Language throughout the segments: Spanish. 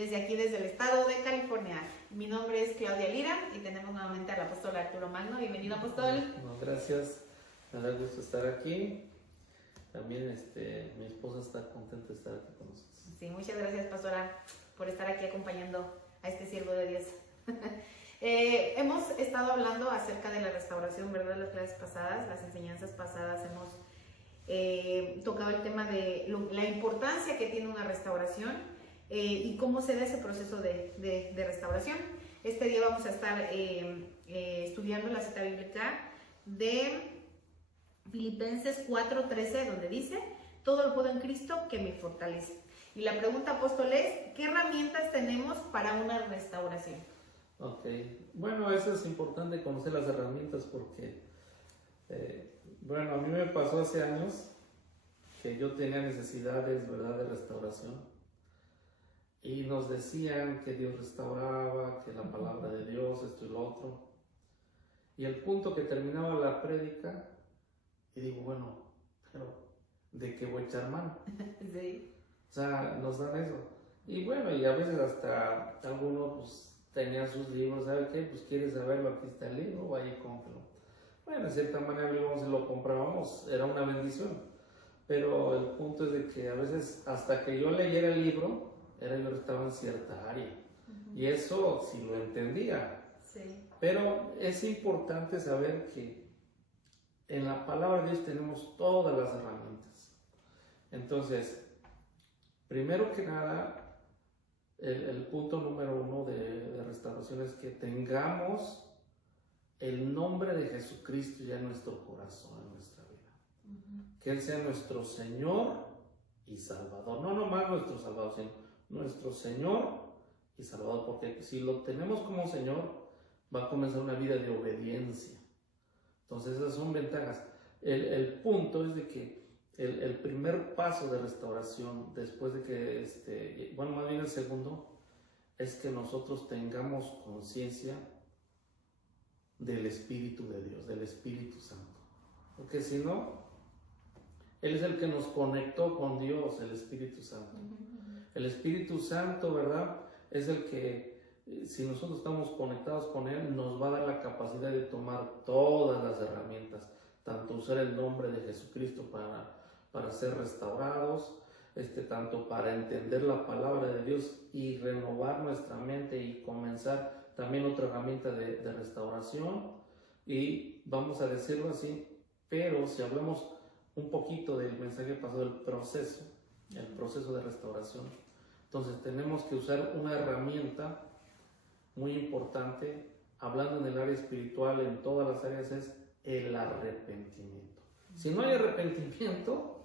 desde aquí, desde el estado de California. Mi nombre es Claudia Lira y tenemos nuevamente al apóstol Arturo Magno. Bienvenido, apóstol. No, gracias, me da gusto estar aquí. También mi esposa está contenta de estar aquí con nosotros. Sí, muchas gracias, pastora, por estar aquí acompañando a este siervo de Dios. Hemos estado hablando acerca de la restauración, ¿verdad? Las clases pasadas, las enseñanzas pasadas hemos tocado el tema de la importancia que tiene una restauración y cómo se da ese proceso de restauración. Este día vamos a estar estudiando la cita bíblica de Filipenses 4:13, donde dice: todo lo puedo en Cristo que me fortalece. Y la pregunta, apóstol, es: ¿qué herramientas tenemos para una restauración? Ok, bueno, eso es importante, conocer las herramientas, porque bueno, a mí me pasó hace años que yo tenía necesidades, ¿verdad?, de restauración, y nos decían que Dios restauraba, que la palabra de Dios, esto y lo otro, y el punto que terminaba la prédica, y digo, bueno, pero ¿de qué voy a echar mano? Sí. O sea, nos dan eso, y bueno, y a veces hasta algunos pues tenían sus libros, ¿sabe qué? Pues quieres saberlo, aquí está el libro, vaya y cómpralo. Bueno, de cierta manera íbamos y lo comprábamos, era una bendición, pero el punto es de que a veces hasta que yo leyera el libro, yo estaba en cierta área, y eso sí lo entendía. Sí. Pero es importante saber que en la palabra de Dios tenemos todas las herramientas. Entonces, primero que nada, el punto número uno de restauración es que tengamos el nombre de Jesucristo ya en nuestro corazón, en nuestra vida. Que Él sea nuestro Señor y Salvador. No nomás nuestro Salvador, sino nuestro Señor y Salvador. Porque si lo tenemos como Señor, va a comenzar una vida de obediencia. Entonces esas son ventajas. El punto es de que el primer paso de restauración, después de que, bueno, más bien el segundo, es que nosotros tengamos conciencia del Espíritu de Dios, del Espíritu Santo. Porque si no, Él es el que nos conectó con Dios, el Espíritu Santo. El Espíritu Santo, ¿verdad?, es el que, si nosotros estamos conectados con Él, nos va a dar la capacidad de tomar todas las herramientas, tanto usar el nombre de Jesucristo para ser restaurados, tanto para entender la palabra de Dios y renovar nuestra mente y comenzar también otra herramienta de restauración. Y vamos a decirlo así, pero si hablamos un poquito del mensaje pasado, el proceso de restauración, entonces tenemos que usar una herramienta muy importante, hablando en el área espiritual, en todas las áreas, es el arrepentimiento. Si no hay arrepentimiento,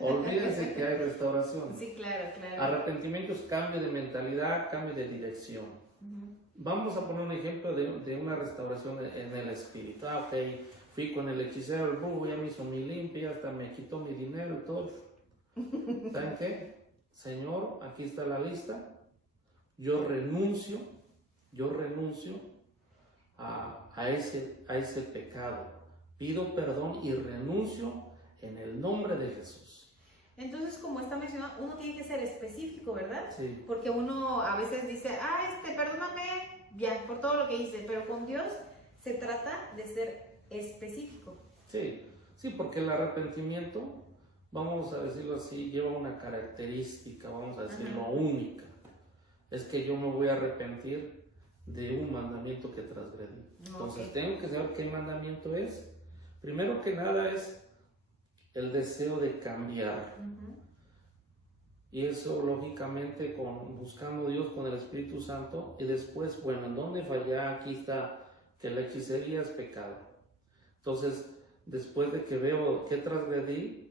olvídense que hay restauración. Sí, claro, claro. Arrepentimiento es cambio de mentalidad, cambio de dirección. Vamos a poner un ejemplo de una restauración en el espíritu. Ok, fui con el hechicero, el brujo, ya me hizo mi limpia, hasta me quitó mi dinero y todo. ¿Saben qué? Señor, aquí está la lista. Yo renuncio a ese pecado. Pido perdón y renuncio en el nombre de Jesús. Entonces, como está mencionado, uno tiene que ser específico, ¿verdad? Sí. Porque uno a veces dice: perdóname ya por todo lo que hice, pero con Dios se trata de ser específico. Sí, porque el arrepentimiento, vamos a decirlo así, lleva una característica, vamos a decirlo, única. Es que yo me voy a arrepentir de un mandamiento que transgredí. Entonces tengo que saber qué mandamiento es. Primero que nada es el deseo de cambiar. Y eso lógicamente buscando a Dios con el Espíritu Santo. Y después, bueno, ¿en dónde fallé? Aquí está, que la hechicería es pecado. Entonces, después de que veo qué transgredí,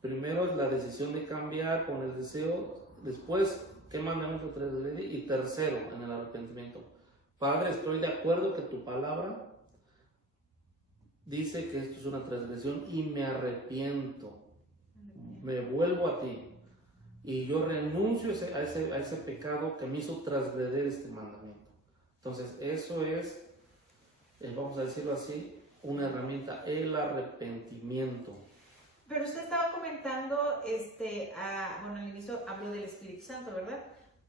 primero es la decisión de cambiar con el deseo, después qué mandamiento transgredí, y tercero, en el arrepentimiento. Padre, estoy de acuerdo que tu palabra dice que esto es una transgresión y me arrepiento, me vuelvo a ti y yo renuncio a ese pecado que me hizo transgredir este mandamiento. Entonces eso es, vamos a decirlo así, una herramienta, el arrepentimiento. Pero usted estaba comentando, bueno, al inicio habló del Espíritu Santo, ¿verdad?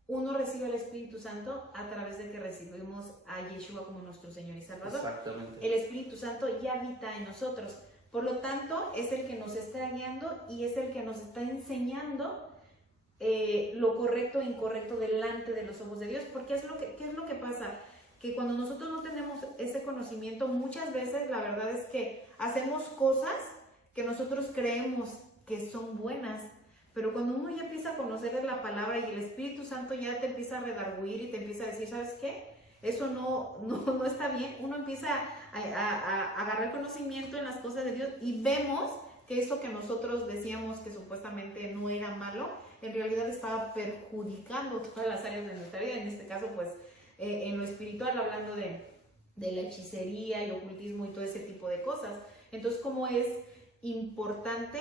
uno recibe el Espíritu Santo a través de que recibimos a Yeshua como nuestro Señor y Salvador. Exactamente. El Espíritu Santo ya habita en nosotros. Por lo tanto, es el que nos está guiando y es el que nos está enseñando lo correcto e incorrecto delante de los ojos de Dios. Porque ¿qué es lo que pasa? Que cuando nosotros no tenemos ese conocimiento, muchas veces la verdad es que hacemos cosas que nosotros creemos que son buenas, pero cuando uno ya empieza a conocer la palabra y el Espíritu Santo ya te empieza a redarguir y te empieza a decir, ¿sabes qué? Eso no está bien. Uno empieza a agarrar conocimiento en las cosas de Dios y vemos que eso que nosotros decíamos que supuestamente no era malo, en realidad estaba perjudicando todas las áreas de nuestra vida. En este caso, pues, en lo espiritual, hablando de la hechicería y ocultismo y todo ese tipo de cosas. Entonces, como es importante,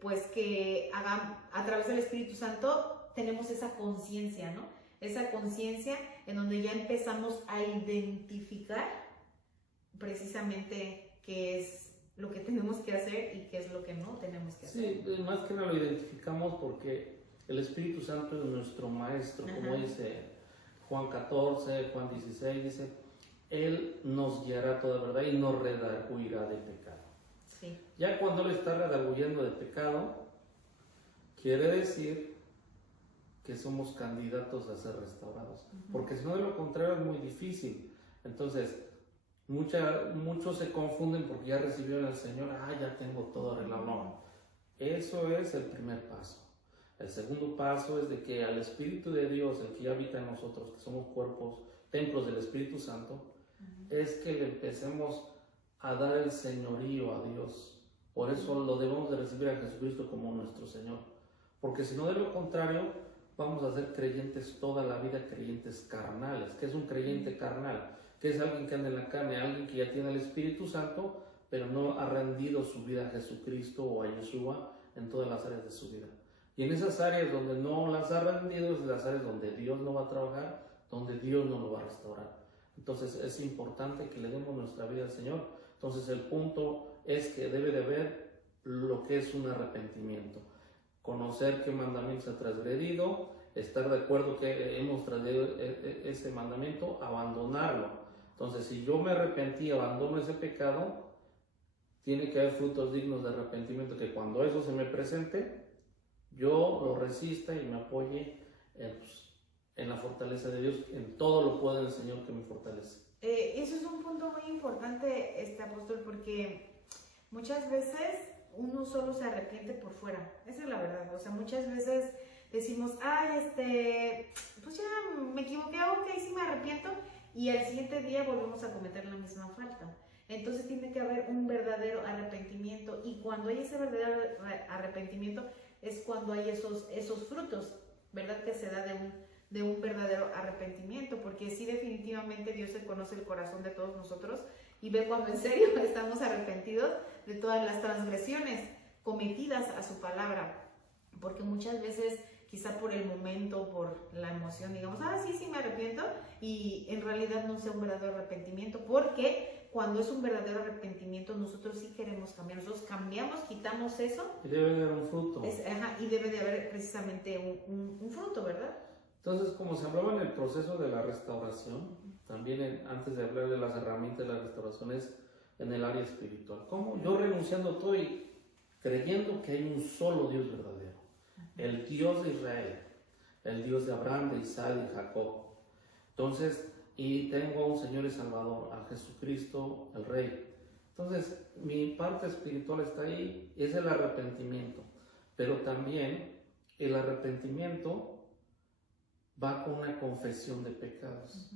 pues, que a través del Espíritu Santo tenemos esa conciencia, ¿no? Esa conciencia en donde ya empezamos a identificar precisamente qué es lo que tenemos que hacer y qué es lo que no tenemos que hacer. Sí, más que nada lo identificamos porque el Espíritu Santo es nuestro maestro, como dice Juan 14, Juan 16, dice, Él nos guiará toda verdad y nos redarguirá de pecado. Sí. Ya cuando Él está redarguyendo de pecado, quiere decir que somos candidatos a ser restaurados, porque si no, de lo contrario es muy difícil. Entonces, muchos se confunden porque ya recibieron al Señor, ya tengo todo arreglado. No, eso es el primer paso. El segundo paso es de que al Espíritu de Dios, el que ya habita en nosotros, que somos cuerpos, templos del Espíritu Santo, es que le empecemos a dar el señorío a Dios. Por eso lo debemos de recibir a Jesucristo como nuestro Señor, porque si no, de lo contrario, vamos a ser creyentes toda la vida, creyentes carnales. ¿Qué es un creyente carnal? Que es alguien que anda en la carne, alguien que ya tiene el Espíritu Santo, pero no ha rendido su vida a Jesucristo o a Yeshua en todas las áreas de su vida. Y en esas áreas donde no las ha rendido, es las áreas donde Dios no va a trabajar, donde Dios no lo va a restaurar. Entonces es importante que le demos nuestra vida al Señor. Entonces el punto es que debe de haber lo que es un arrepentimiento. Conocer qué mandamiento se ha transgredido, estar de acuerdo que hemos transgredido ese mandamiento, abandonarlo. Entonces, si yo me arrepentí, abandono ese pecado, tiene que haber frutos dignos de arrepentimiento, que cuando eso se me presente, yo lo resista y me apoye en la fortaleza de Dios, en todo lo puedo el Señor que me fortalece. Eso es un punto muy importante, apóstol, porque muchas veces uno solo se arrepiente por fuera. Esa es la verdad. O sea, muchas veces decimos, pues ya me equivoqué, ok, sí me arrepiento, y al siguiente día volvemos a cometer la misma falta. Entonces tiene que haber un verdadero arrepentimiento, y cuando hay ese verdadero arrepentimiento es cuando hay esos frutos, ¿verdad? Que se da de un verdadero arrepentimiento, porque sí, definitivamente Dios se conoce el corazón de todos nosotros y ve cuando en serio estamos arrepentidos de todas las transgresiones cometidas a su palabra, porque muchas veces, quizá por el momento, por la emoción, digamos, sí me arrepiento, y en realidad no sea un verdadero arrepentimiento, porque cuando es un verdadero arrepentimiento, nosotros sí queremos cambiar, nosotros cambiamos, quitamos eso. Y debe de haber un fruto. Y debe de haber precisamente un fruto, ¿verdad? Entonces, como se hablaba en el proceso de la restauración, también antes de hablar de las herramientas de la restauración, es en el área espiritual. ¿Cómo? Yo renunciando todo y creyendo que hay un solo Dios verdadero, el Dios de Israel, el Dios de Abraham, de Isaac y de Jacob. Entonces, y tengo a un Señor y Salvador, a Jesucristo, el Rey. Entonces, mi parte espiritual está ahí, es el arrepentimiento. Pero también el arrepentimiento va con una confesión de pecados.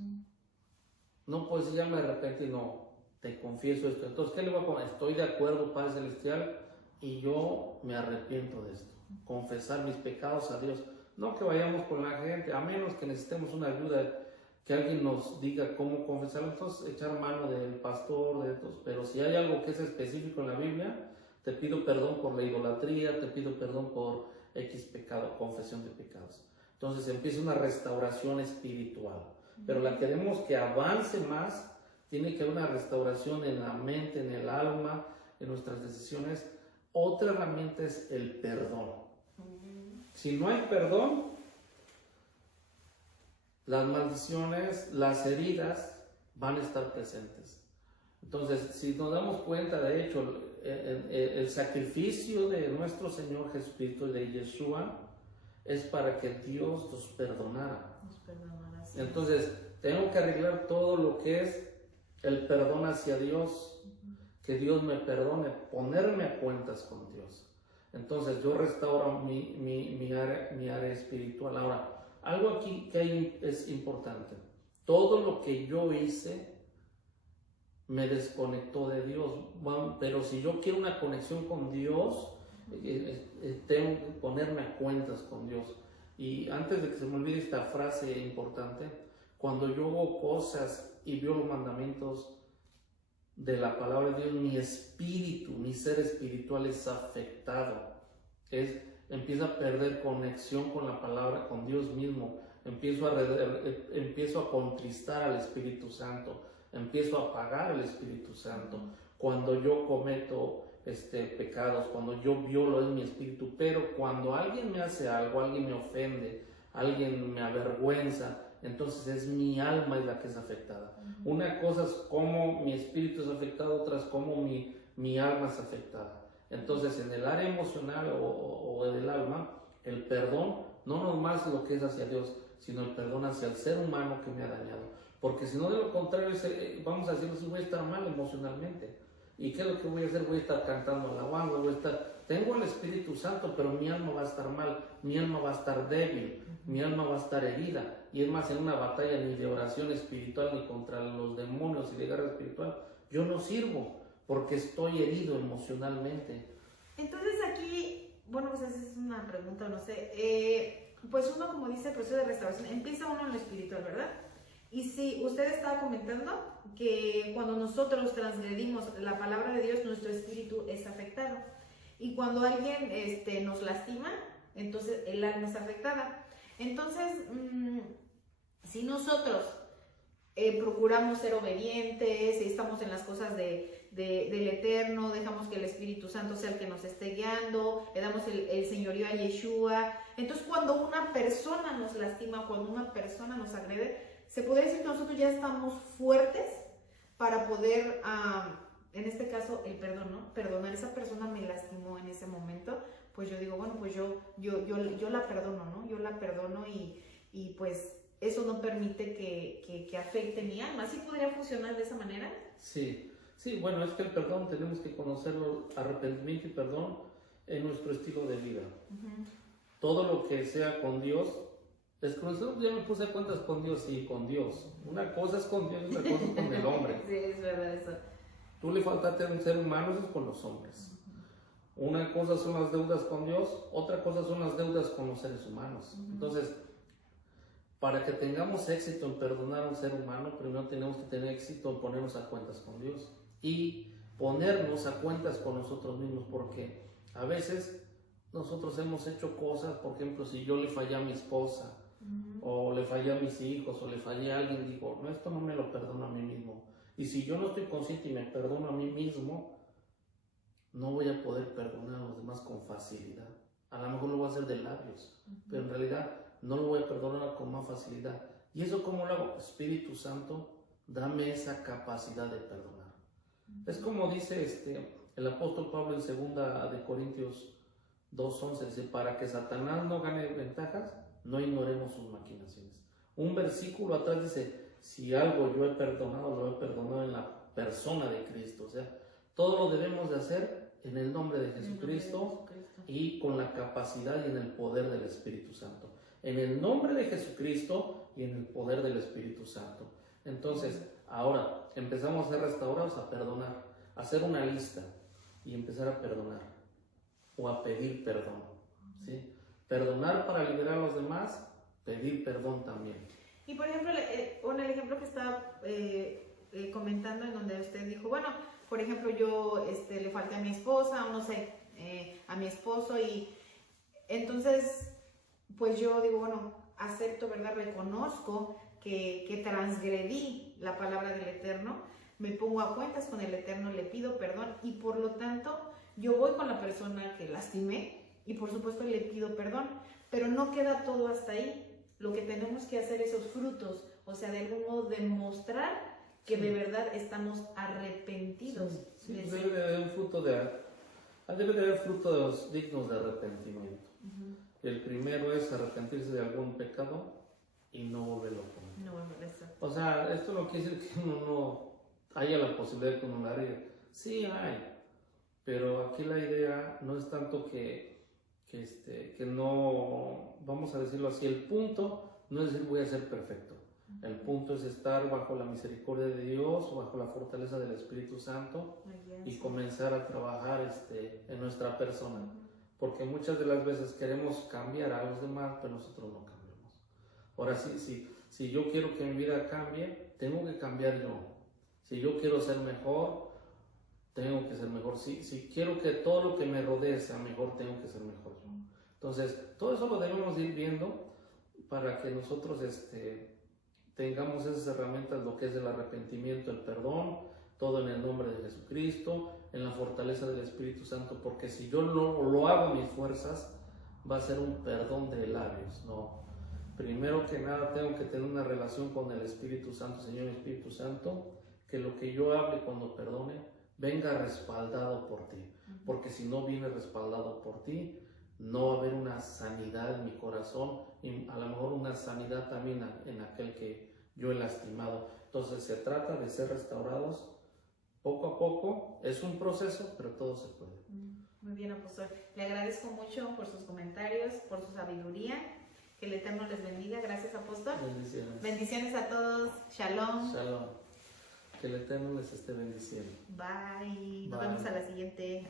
No puedes decir, ya me arrepentí, no, te confieso esto. Entonces, ¿qué le voy a poner? Estoy de acuerdo, Padre Celestial, y yo me arrepiento de esto. Confesar mis pecados a Dios. No que vayamos con la gente, a menos que necesitemos una ayuda, que alguien nos diga cómo confesarlo, entonces echar mano del pastor, de estos. Pero si hay algo que es específico en la Biblia, te pido perdón por la idolatría, te pido perdón por X pecado, confesión de pecados. Entonces empieza una restauración espiritual. Pero la queremos que avance más, tiene que haber una restauración en la mente, en el alma, en nuestras decisiones. Otra herramienta es el perdón. Si no hay perdón, las maldiciones, las heridas van a estar presentes. Entonces, si nos damos cuenta, de hecho, el sacrificio de nuestro Señor Jesucristo, de Yeshua, es para que Dios nos perdonara. Sí. Entonces, tengo que arreglar todo lo que es el perdón hacia Dios, que Dios me perdone, ponerme a cuentas con Dios. Entonces, yo restauro mi área espiritual. Ahora, algo aquí que es importante. Todo lo que yo hice me desconectó de Dios. Bueno, pero si yo quiero una conexión con Dios, tengo que ponerme a cuentas con Dios. Y antes de que se me olvide esta frase importante, cuando yo hago cosas y veo los mandamientos de la palabra de Dios, mi espíritu, mi ser espiritual es afectado. Empiezo a perder conexión con la palabra, con Dios mismo. Empiezo a contristar al Espíritu Santo. Empiezo a apagar al Espíritu Santo. Cuando yo cometo pecados, cuando yo violo en mi espíritu, pero cuando alguien me hace algo, alguien me ofende, alguien me avergüenza, entonces es mi alma es la que es afectada. Una cosa es cómo mi espíritu es afectado, otra es cómo mi alma es afectada. Entonces, en el área emocional o en el alma, el perdón no nomás lo que es hacia Dios, sino el perdón hacia el ser humano que me ha dañado. Porque si no, de lo contrario, vamos a decirlo así, voy a estar mal emocionalmente. ¿Y qué es lo que voy a hacer? Voy a estar cantando, alabando, tengo el Espíritu Santo, pero mi alma va a estar mal, mi alma va a estar débil, mi alma va a estar herida. Y es más, en una batalla ni de oración espiritual, ni contra los demonios y de guerra espiritual, yo no sirvo, porque estoy herido emocionalmente. Entonces aquí, bueno, pues esa es una pregunta, no sé, pues uno, como dice, el proceso de restauración, empieza uno en lo espiritual, ¿verdad? Y si usted estaba comentando que cuando nosotros transgredimos la palabra de Dios, nuestro espíritu es afectado. Y cuando alguien nos lastima, entonces el alma es afectada. Entonces, si nosotros procuramos ser obedientes, estamos en las cosas del Eterno, dejamos que el Espíritu Santo sea el que nos esté guiando, le damos el señorío a Yeshua. Entonces, cuando una persona nos lastima, cuando una persona nos agrede, se podría decir que nosotros ya estamos fuertes para poder, en este caso, el perdón, ¿no? Perdonar. Esa persona me lastimó en ese momento, pues yo digo, bueno, pues yo la perdono, ¿no? Yo la perdono y pues eso no permite que afecte mi alma. ¿Sí podría funcionar de esa manera? Sí, bueno, es que el perdón tenemos que conocerlo, arrepentimiento y perdón en nuestro estilo de vida. Todo lo que sea con Dios, es que ya me puse a cuentas con Dios, sí, con Dios. Una cosa es con Dios y otra cosa es con el hombre. Sí, es verdad eso. Tú le faltaste a un ser humano, eso es con los hombres. Una cosa son las deudas con Dios, otra cosa son las deudas con los seres humanos. Entonces, para que tengamos éxito en perdonar a un ser humano, primero tenemos que tener éxito en ponernos a cuentas con Dios y ponernos a cuentas con nosotros mismos, porque a veces nosotros hemos hecho cosas, por ejemplo, si yo le fallé a mi esposa, o le fallé a mis hijos, o le fallé a alguien, digo, no, esto no me lo perdono a mí mismo. Y si yo no estoy consciente y me perdono a mí mismo, no voy a poder perdonar a los demás con facilidad. A lo mejor lo voy a hacer de labios, pero en realidad no lo voy a perdonar con más facilidad. ¿Y eso cómo lo hago? Espíritu Santo, dame esa capacidad de perdonar. Es como dice el apóstol Pablo en 2 de Corintios 2:11, dice, para que Satanás no gane ventajas, no ignoremos sus maquinaciones. Un versículo atrás dice, si algo yo he perdonado, lo he perdonado en la persona de Cristo. O sea, todo lo debemos de hacer en el nombre de Jesucristo y con la capacidad y en el poder del Espíritu Santo. En el nombre de Jesucristo y en el poder del Espíritu Santo. Entonces, ahora empezamos a ser restaurados, a perdonar, a hacer una lista y empezar a perdonar o a pedir perdón, ¿sí? Perdonar para liberar a los demás, pedir perdón también. Y por ejemplo, el ejemplo que estaba comentando, en donde usted dijo, bueno, por ejemplo, yo le falté a mi esposa, o no sé, a mi esposo, y entonces, pues yo digo, bueno, acepto, ¿verdad? Reconozco que transgredí la palabra del Eterno, me pongo a cuentas con el Eterno, le pido perdón, y por lo tanto, yo voy con la persona que lastimé, y por supuesto le pido perdón, pero no queda todo hasta ahí. lo que tenemos que hacer esos frutos, o sea, de algún modo demostrar que de verdad estamos arrepentidos. Sí, debe de haber un fruto debe de haber frutos dignos de arrepentimiento. El primero es arrepentirse de algún pecado y no volverlo a cometer. No, eso. O sea, esto no quiere decir que uno no haya la posibilidad de que uno la haga. Sí hay, pero aquí la idea no es tanto que no, vamos a decirlo así, el punto no es decir voy a ser perfecto. El punto es estar bajo la misericordia de Dios, bajo la fortaleza del Espíritu Santo y comenzar a trabajar en nuestra persona. Porque muchas de las veces queremos cambiar a los demás, pero nosotros no cambiamos. Ahora sí, si yo quiero que mi vida cambie, tengo que cambiar yo. Si yo quiero ser mejor, tengo que ser mejor. Si quiero que todo lo que me rodee sea mejor, tengo que ser mejor yo. Entonces, todo eso lo debemos ir viendo para que nosotros tengamos esas herramientas, lo que es el arrepentimiento, el perdón, todo en el nombre de Jesucristo, en la fortaleza del Espíritu Santo, porque si yo lo hago a mis fuerzas, va a ser un perdón de labios, ¿no? Primero que nada tengo que tener una relación con el Espíritu Santo, Señor Espíritu Santo, que lo que yo hable cuando perdone, venga respaldado por ti, porque si no viene respaldado por ti, no va a haber una sanidad en mi corazón y a lo mejor una sanidad también en aquel que yo he lastimado. Entonces se trata de ser restaurados poco a poco, es un proceso, pero todo se puede. Muy bien, apóstol. Le agradezco mucho por sus comentarios, por su sabiduría. Que el Eterno les bendiga. Gracias, apóstol. Bendiciones. Bendiciones a todos. Shalom. Shalom. Que el Eterno les esté bendiciendo. Bye. Nos Bye. vemos a la siguiente.